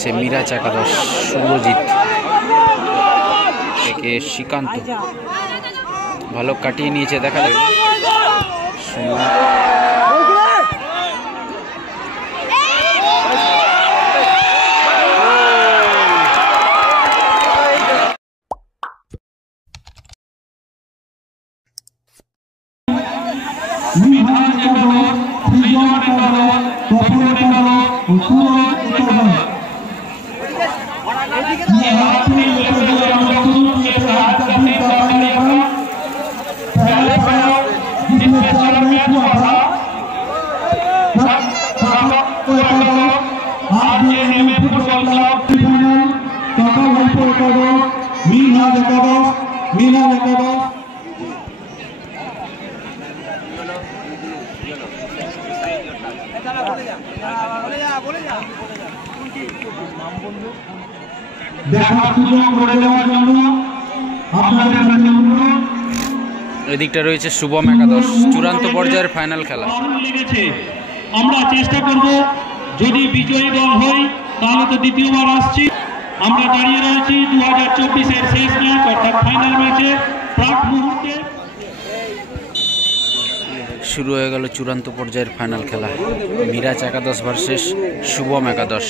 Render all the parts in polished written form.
সে মিরাজ একাদশ শুভজিৎ থেকে শ্রীকান্ত ভালো কাটিয়ে নিয়েছে, দেখা যাবে এদিকটা রয়েছে শুভম একাদশ চূড়ান্ত পর্যায়ের ফাইনাল খেলা। আমরা চেষ্টা করব যদি বিজয়ী দল হয় তাহলে তো দ্বিতীয়বার আসছি। আমরা দাঁড়িয়ে রয়েছি 2024-এর শেষ ম্যাচ অর্থাৎ ফাইনাল ম্যাচে প্রাক মুহূর্তে শুরু হয়ে গেল চূড়ান্ত পর্যায়ের ফাইনাল খেলা, মিরাজ একাদশ ভার্সেস শুভম একাদশ।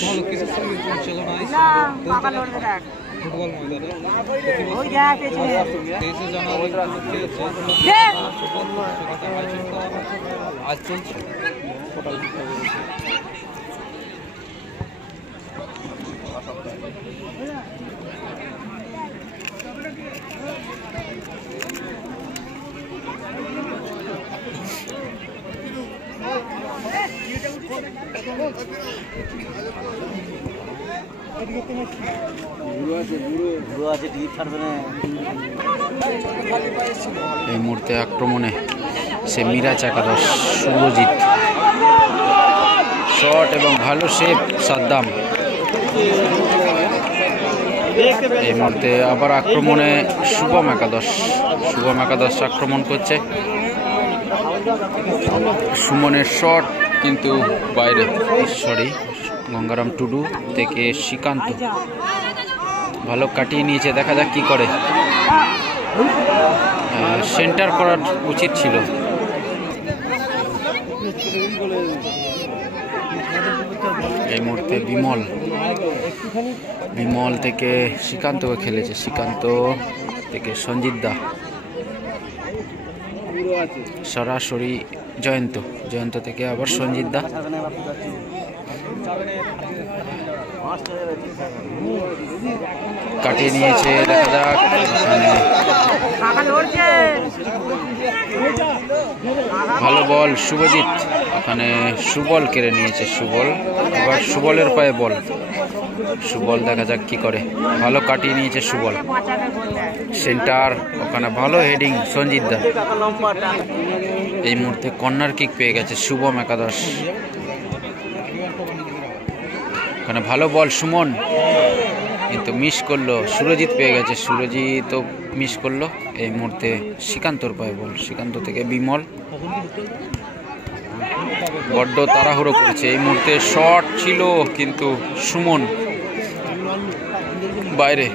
এই মুহূর্তে আক্রমণে সে মিরাজ একাদশ শুভজিৎ, শট এবং ভালো সেভ সাদ্দাম। এই মুহূর্তে আবার আক্রমণে শুভম একাদশ আক্রমণ করছে। সুমনের শট কিন্তু বাইরে, গঙ্গারাম টুডু থেকে শ্রীকান্ত ভালো কাটিয়ে নিয়েছে, দেখা যাক কি করে। সেন্টার করার উচিত ছিল। এই মুহূর্তে বিমল থেকে শ্রীকান্তকে খেলেছে, শ্রীকান্ত থেকে সঞ্জিত দা, সরাসরি জয়ন্ত থেকে আবার সঞ্জিত দা। কাটিয়ে নিয়েছে, দেখা যাক। ভালো বল শুভজিৎ, ওখানে সুবল কেড়ে নিয়েছে, এবার সুবলের পায়ে বল, সুবল দেখা যাক কি করে। ভালো কাটিয়ে নিয়েছে সুবল, সেন্টার, ওখানে ভালো হেডিং সঞ্জিত দা। এই মুহূর্তে কর্নার কিক পেয়ে গেছে শুভম একাদশ, ওখানে ভালো বল সুমন কিন্তু মিস করলো, সুরজিৎ পেয়ে গেছে, সুরজিৎও মিস করলো। এই মুহূর্তে শ্রীকান্তর পায়ে বল, শ্রীকান্ত থেকে বিমল বড্ড তাড়াহুড়ো করছে। এই মুহূর্তে শট ছিল কিন্তু সুমন বাইরে।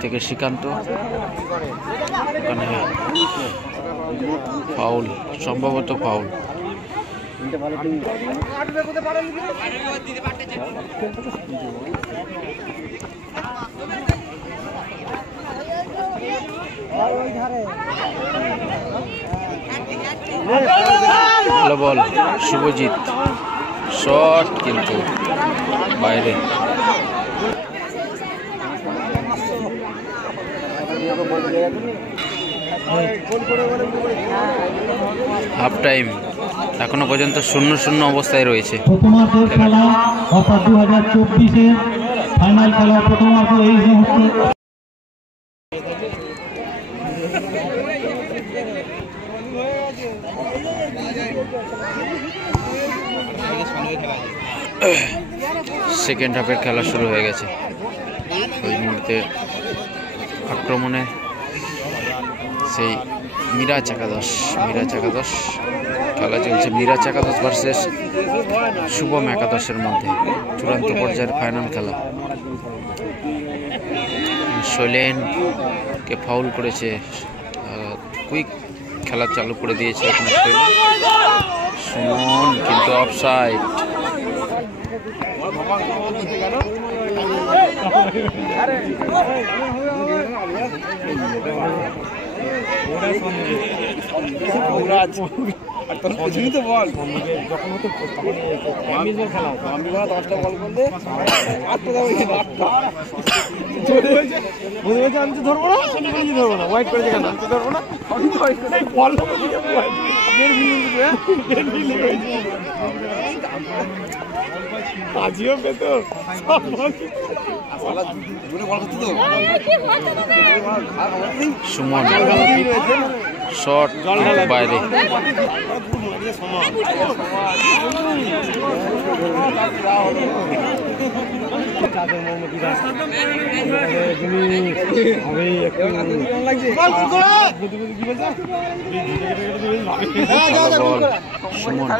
থেকে শ্রীকান্ত, ওখানে ফাউল, সম্ভবত ফাউল। ভালো বল শুভজিৎ, শট কিন্তু বাইরে। হাফ টাইম, এখনো পর্যন্ত 0-0 অবস্থায় রয়েছে। প্রথমার্ধের খেলা অর্থাৎ 2024-এর ফাইনাল খেলা প্রথমার্ধ এই মুহূর্তে। সেকেন্ড হাফের খেলা শুরু হয়ে গেছে। ওই মুহূর্তে আক্রমণে সেই মিরাজ একাদশ খেলা চলছে। মিরাজ একাদশ ভার্সেস শুভম একাদশের মধ্যে চূড়ান্ত পর্যায়ের ফাইনাল খেলা। শৈলেনকে ফাউল করেছে, কুইক খেলা চালু করে দিয়েছে এখানে সুমন, কিন্তু অফসাইড। আমি তো ধরবো না, হোয়াইট করেছে কেন? আমি তো ধরবো না, আজিও পেতো সুমন শট বাইরে। সুমন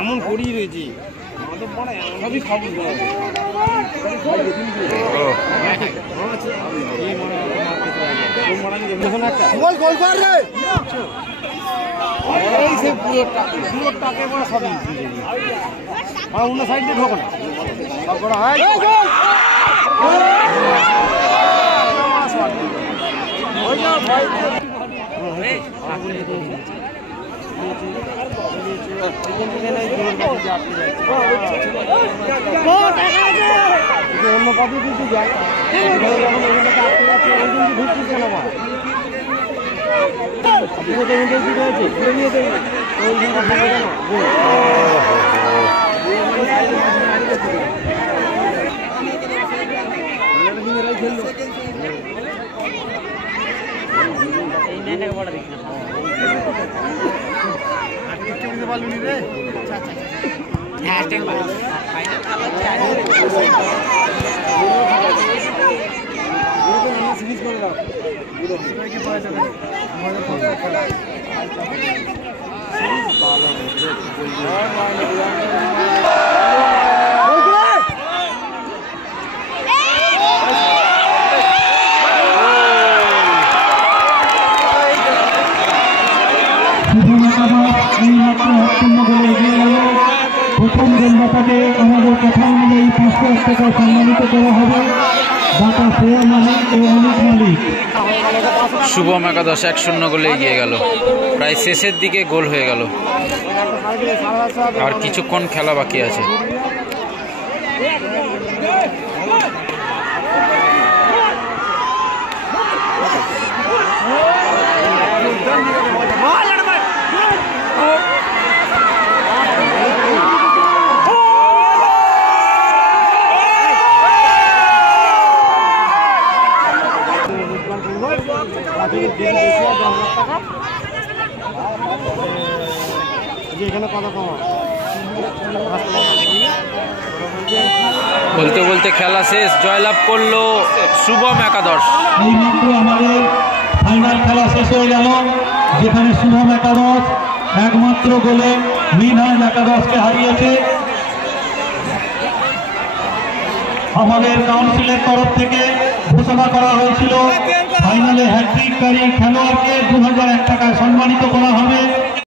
এমন করি রয়েছে, সবই খাবো। অন্য সাইড দিয়ে ঢোকো না, সব করা হয়। অন্য পাবি কিন্তু প্রথম গোলদাতাকে আমাদের কথা অনুযায়ী 500 টাকা সম্মানিত করা হবে। দাতা শ্রেয়া মালিক ও অনিক মালিক। শুভম একাদশ 1-0 গোলে এগিয়ে গেল। প্রায় শেষের দিকে গোল হয়ে গেল, আর কিছুক্ষণ খেলা বাকি আছে। বলতে বলতে খেলা শেষ, জয়লাভ করলো শুভম একাদশ। এইমাত্র আমাদের ফাইনাল খেলা শেষ হয়ে গেল, যেখানে শুভম একাদশ একমাত্র গোলে মিনহাজ একাদশকে হারিয়েছে। আমাদের কাউন্সিলের তরফ থেকে ঘোষণা করা হয়েছিল ফাইনালে হ্যাট্রিককারী খেলোয়াড়কে 2001 টাকায় সম্মানিত করা হবে।